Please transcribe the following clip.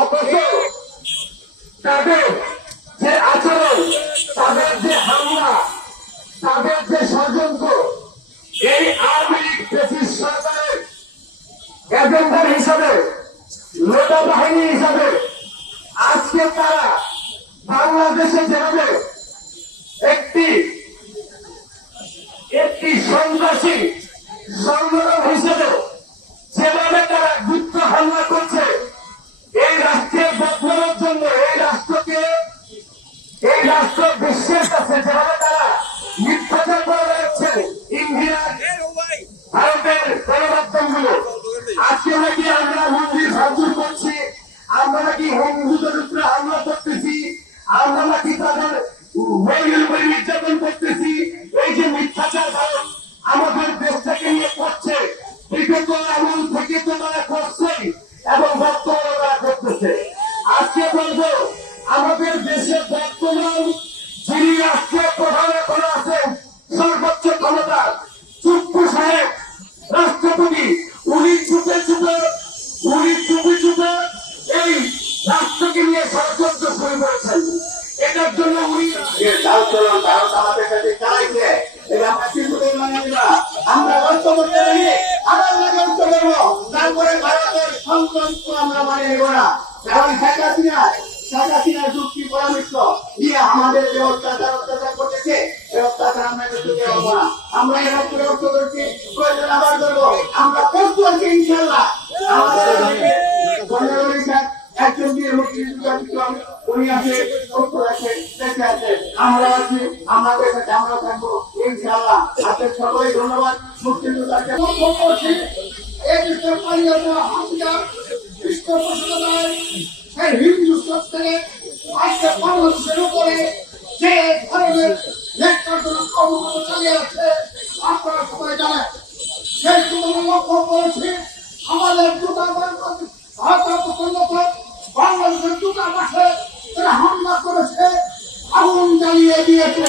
অথচ তাদের যে আচরণ, তাদের যে হামলা, তাদের যে ষড়যন্ত্র, এই আওয়ামী লীগ ফ্যাসিস্ট সরকারের এজেন্ডার হিসাবে, নেতা বাহিনী হিসাবে আজকে তারা বাংলাদেশে যেভাবে একটি সন্ত্রাসী সংগঠন হিসেবে যেভাবে তারা গুপ্ত হামলা করছে, এই রাষ্ট্রের বদলানোর জন্য, এই রাষ্ট্র বিশ্বের কাছে যেভাবে তারা মিথ্যাচার করে যাচ্ছে, ইন্ডিয়ার ভারতের গণমাধ্যমগুলো আজকে নাকি আমরা মন্দির ভাঙচুর করছি, আমরা নাকি হিন্দুদের উপরে হামলা করতেছি, আমরা নাকি তাদের মেয়েদের উপরে নির্যাতন করতেছি। এই যে মিথ্যাচার ভারত আমাদের দেশটাকে নিয়ে করছে, বিগত আমল থেকে তো তারা করছেই এবং বর্তমানে তারা করতেছে। আজকে বলবো, আমাদের দেশের বর্তমান যিনি রাষ্ট্রীয় প্রধান এখন আছেন, সর্বোচ্চ ক্ষমতা চুপ্পু সাহেব রাষ্ট্রপতি, উনি চুপে চুপে এই রাষ্ট্রকে নিয়ে ষড়যন্ত্র শুরু করেছেন। এটার জন্য উনি আমাদের সাথে চালাইছে, আমরা কিন্তু আমরা অর্থ করতে পারি, আবার অর্থ করবো, তারপরে ভারতের সংক্রান্ত আমরা মানে নেব না। কারণ শেখ হাসিনার যুক্তি পরামর্শ দিয়ে আমাদের যে অত্যাচার করতেছে, এই অত্যাচার আমরা করতে পারবো না। আমরা এবার করে অর্থ করছি, প্রয়োজন আবার করবো, আমরা করতে পারছি ইনশাল্লাহ। আমাদের একজন দিয়ে মুক্তিযোদ্ধা উনি আছে, দেশে আছে, আমরা আছি, আমাদের সাথে আমরা থাকবো ইনশাল্লাহ। আপনাদের সকলে ধন্যবাদ। মুক্তিযোদ্ধাকে হিন্দুস্তান থেকে আজকে বাংলাদেশের উপরে যে ধরনের নেতৃত্ব কর্মকাণ্ড চালিয়ে আছে, আপনারা সবাই জানেন। সেই সময় লক্ষ্য করেছি আমাদের বাংলাদেশের দূতাবাসে তারা হামলা করেছে, আগুন জ্বালিয়ে দিয়েছে।